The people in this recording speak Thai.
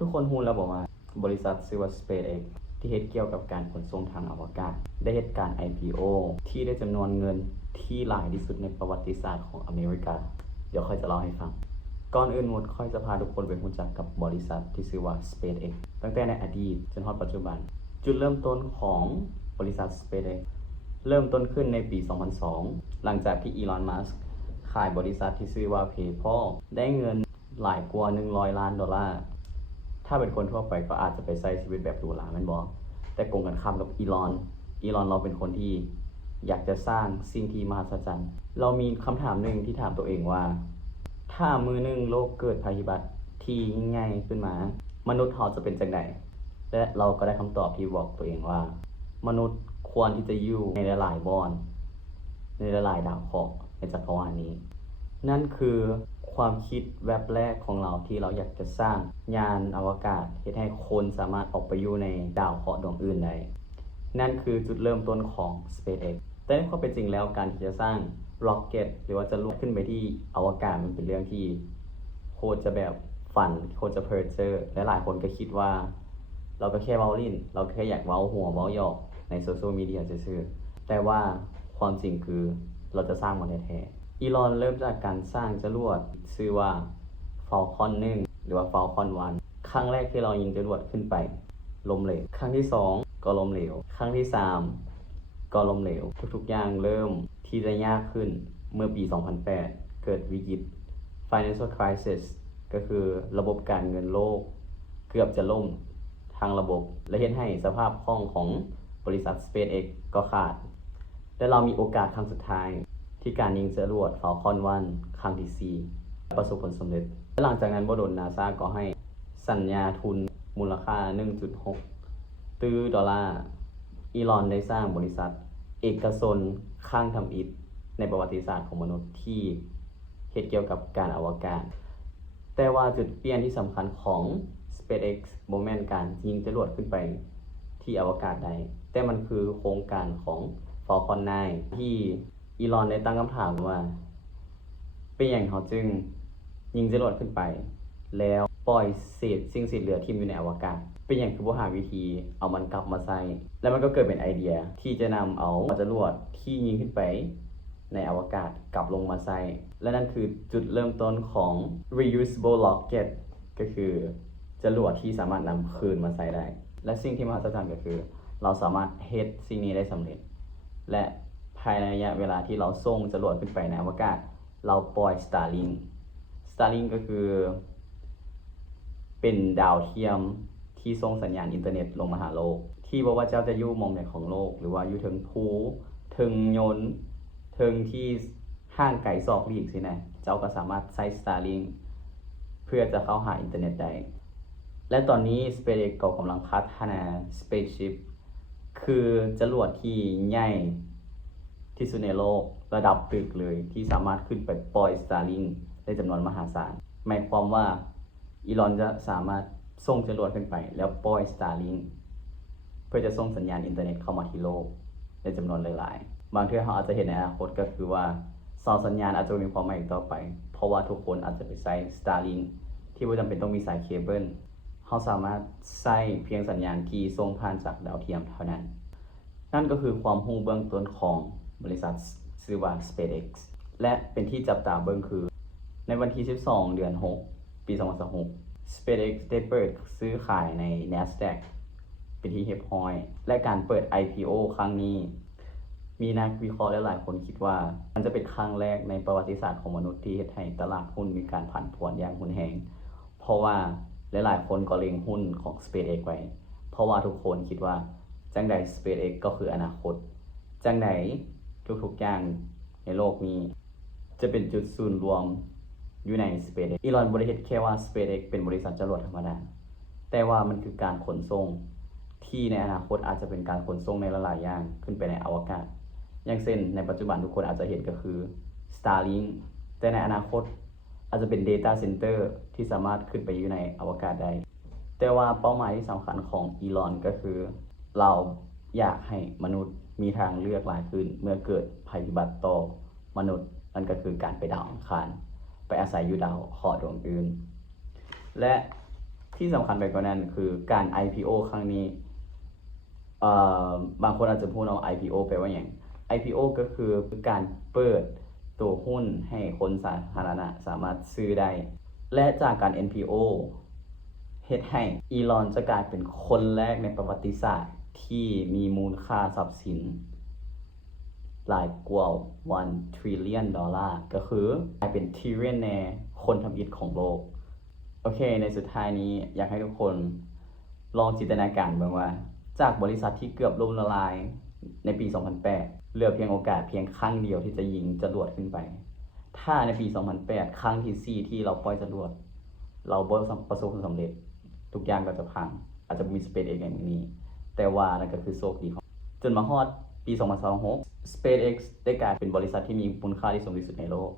ทุกคนรู้แล้วบอกว่าบริษัทชื่อว่า SpaceX ที่เฮ็ดเกี่ยวกับการขนส่งทางอวกาศได้เฮ็ดการ IPO ที่ได้จำนวนเงินที่หลายที่สุดในประวัติศาสตร์ของอเมริกาเดี๋ยวค่อยจะเล่าให้ฟังก่อนอื่นหมดค่อยจะพาทุกคนไปรู้จักกับบริษัทที่ชื่อว่า SpaceX ตั้งแต่ในอดีตจนถึงปัจจุบันจุดเริ่มต้นของบริษัท SpaceX เริ่มต้นขึ้นในปี 2002 หลังจากที่อีลอน มัสก์ขายบริษัทที่ชื่อว่า PayPal ได้เงินหลายกว่า$100 ล้านถ้าเป็นคนทั่วไปก็อาจจะไปใช้ชีวิตแบบหรูหราแม่นบ่แต่กงกันข้ามกับอีลอนเราเป็นคนที่อยากจะสร้างสิ่งที่มหัศจรรย์เรามีคำถามหนึ่งที่ถามตัวเองว่าถ้ามือหนึ่งโลกเกิดภัยพิบัติที่ยิ่งใหญ่ขึ้นมามนุษย์เราจะเป็นจังไดและเราก็ได้คำตอบที่บอกตัวเองว่ามนุษย์ควรที่จะอยู่ในหลายๆบอนในหลายๆดาวเคราะห์ในจักรวาลนี้นั่นคือความคิดแวบแรกของเราที่เราอยากจะสร้างยานอวกาศเฮ็ดให้คนสามารถออกไปอยู่ในดาวเคราะห์ดวงอื่นได้นั่นคือจุดเริ่มต้นของ SpaceX แต่ในความเป็นจริงแล้วการที่จะสร้างร็อกเก็ตหรือว่าจะลุกขึ้นไปที่อวกาศมันเป็นเรื่องที่โคตรจะแบบฝันโคตรจะเพ้อเจ้อและหลายคนก็คิดว่าเราก็แค่เว้าลิ้นเราแค่อยากเว้าหัวเว้าหยอกในโซเชียลมีเดียซื่อๆแต่ว่าความจริงคือเราจะสร้างมันแท้ๆอีลอนเริ่มจากการสร้างจรวดชื่อว่า Falcon 1 หรือว่า Falcon 1 ครั้งแรกที่เรายิงจรวดขึ้นไปล้มเหลวครั้งที่2ก็ล้มเหลวครั้งที่3ก็ล้มเหลวทุกๆอย่างเริ่มที่จะยากขึ้นเมื่อปี 2008 เกิดวิกฤต Financial Crisis ก็คือระบบการเงินโลกเกือบจะล่มทางระบบและเฮ็ดให้สภาพคล่องของบริษัท SpaceX ก็ขาดและเรามีโอกาสครั้งสุดท้ายที่การยิงจรวด Falcon 1 ครั้งที่4ประสบผลสำเร็จและหลังจากนั้นบ่โดน NASA ก็ให้สัญญาทุนมูลค่า 1.6 ตื้อดอลลาร์อีลอนได้สร้างบริษัทเอกชนข้างทำอิฐในประวัติศาสตร์ของมนุษย์ที่เฮ็ดเกี่ยวกับการอวกาศแต่ว่าจุดเปลี่ยนที่สำคัญของ SpaceX บ่แม่นการยิงจรวดขึ้นไปที่อวกาศใดแต่มันคือโครงการของ Falcon 9 ที่อีลอนได้ตั้งคำถามว่าเป็นหยังเขาจึงยิงจรวดขึ้นไปแล้วปล่อยเศษสิ่งเหลือทิ้งอยู่ในอวกาศเป็นหยังคือบ่หาวิธีเอามันกลับมาใช้แล้วมันก็เกิดเป็นไอเดียที่จะนำเอาจรวดที่ยิงขึ้นไปในอวกาศกลับลงมาใช้และนั่นคือจุดเริ่มต้นของ reusable rocket ก็คือจรวดที่สามารถนำคืนมาใช้ได้และสิ่งที่มหัศจรรย์ก็คือเราสามารถเฮ็ดสิ่งนี้ได้สำเร็จและภายในระยะเวลาที่เราส่งจรวดขึ้นไปในอวกาศเราปล่อย Starlink ก็คือเป็นดาวเทียมที่ส่งสัญญาณอินเทอร์เน็ตลงมาหาโลกที่บอกว่าเจ้าจะอยู่หม้องใดของโลกหรือว่าอยู่ถึงภูถึงยนต์ถึงที่ห่างไกลศอกลีกสินะเจ้าก็สามารถใช้ Starlink เพื่อจะเข้าหาอินเทอร์เน็ตได้และตอนนี้ SpaceX ก็กำลังพัฒนา Spaceship คือจรวดที่ใหญ่ที่สุดในโลกระดับตึกเลยที่สามารถขึ้นไปปล่อย Starlink ได้จำนวนมหาศาลหมายความว่าอีลอนจะสามารถส่งจรวดขึ้นไปแล้วปล่อย Starlink เพื่อจะส่งสัญญาณอินเทอร์เน็ตเข้ามาที่โลกในจำนวนหลายๆบางทีเราอาจจะเห็นในอนาคตก็คือว่าเสาสัญญาณอาจจะมีความหมายอีกต่อไปเพราะว่าทุกคนอาจจะไปใช้ Starlink ที่บ่จำเป็นต้องมีสายเคเบิลเราสามารถใช้เพียงสัญญาณที่ส่งผ่านจากดาวเทียมเท่านั้นนั่นก็คือความรู้เบื้องต้นของบริษัทชื่อว่า SpaceX และเป็นที่จับตาเบิ่งคือในวันที่12เดือน6ปี2026 SpaceX ได้เปิดซื้อขายใน Nasdaq เป็นที่เรียบร้อยและการเปิด IPO ครั้งนี้มีนักวิเคราะห์หลายๆคนคิดว่ามันจะเป็นครั้งแรกในประวัติศาสตร์ของมนุษย์ที่เฮ็ดให้ตลาดหุ้นมีการผันผวนอย่างรุนแรงเพราะว่าหลายๆคนก็เล็งหุ้นของ SpaceX ไว้เพราะว่าทุกคนคิดว่าจังใด SpaceX ก็คืออนาคตจังใดทุกๆอย่างในโลกนี้จะเป็นจุดศูนย์รวมอยู่ใน SpaceX อีลอนบ่ได้เฮ็ดแค่ว่า SpaceX เป็นบริษัทจรวดธรรมดาแต่ว่ามันคือการขนส่งที่ในอนาคตอาจจะเป็นการขนส่งในหลายๆอย่างขึ้นไปในอวกาศอย่างเช่นในปัจจุบันทุกคนอาจจะเห็นก็คือ Starlink แต่ในอนาคตอาจจะเป็น Data Center ที่สามารถขึ้นไปอยู่ในอวกาศได้แต่ว่าเป้าหมายที่สำคัญของอีลอนก็คือเราอยากให้มนุษย์มีทางเลือกหลายขึ้นเมื่อเกิดภัยพิบัติต่อมนุษย์นั่นก็คือการไปดาวอังคารไปอาศัยอยู่ดาวเคราะห์ดวงอื่นและ ที่สำคัญไปกว่านั้นคือการ IPO ครั้งนี้บางคนอาจจะพูดเอา IPO แปลว่าอย่าง IPO ก็คือการเปิดตัวหุ้นให้คนสาธารณะสามารถซื้อได้ และจากการ NPO เฮ็ดให้อีลอนจะกลายเป็นคนแรกในประวัติศาสตร์ที่มีมูลค่าทรัพย์สินหลายกว่า1 trillion ดอลลาร์ก็คือกลายเป็น trillionaire คนทำอิฐของโลก โอเค ในสุดท้ายนี้อยากให้ทุกคนลองจินตนาการแบบว่า จากบริษัทที่เกือบล่มละลายในปี 2008 เหลือเพียงโอกาสเพียงครั้งเดียวที่จะยิงจรวดขึ้นไป ถ้าในปี 2008 ครั้งที่ 4 ที่เราปล่อยจรวด เราบ่ประสบความสำเร็จ ทุกอย่างก็จะพัง อาจจะมี SpaceX อย่างนี้ แต่ว่านั่นก็คือโชคดีของจนมาฮอดปี 2026 SpaceX ได้กลายเป็นบริษัทที่มีมูลค่าที่สูงที่สุดในโลก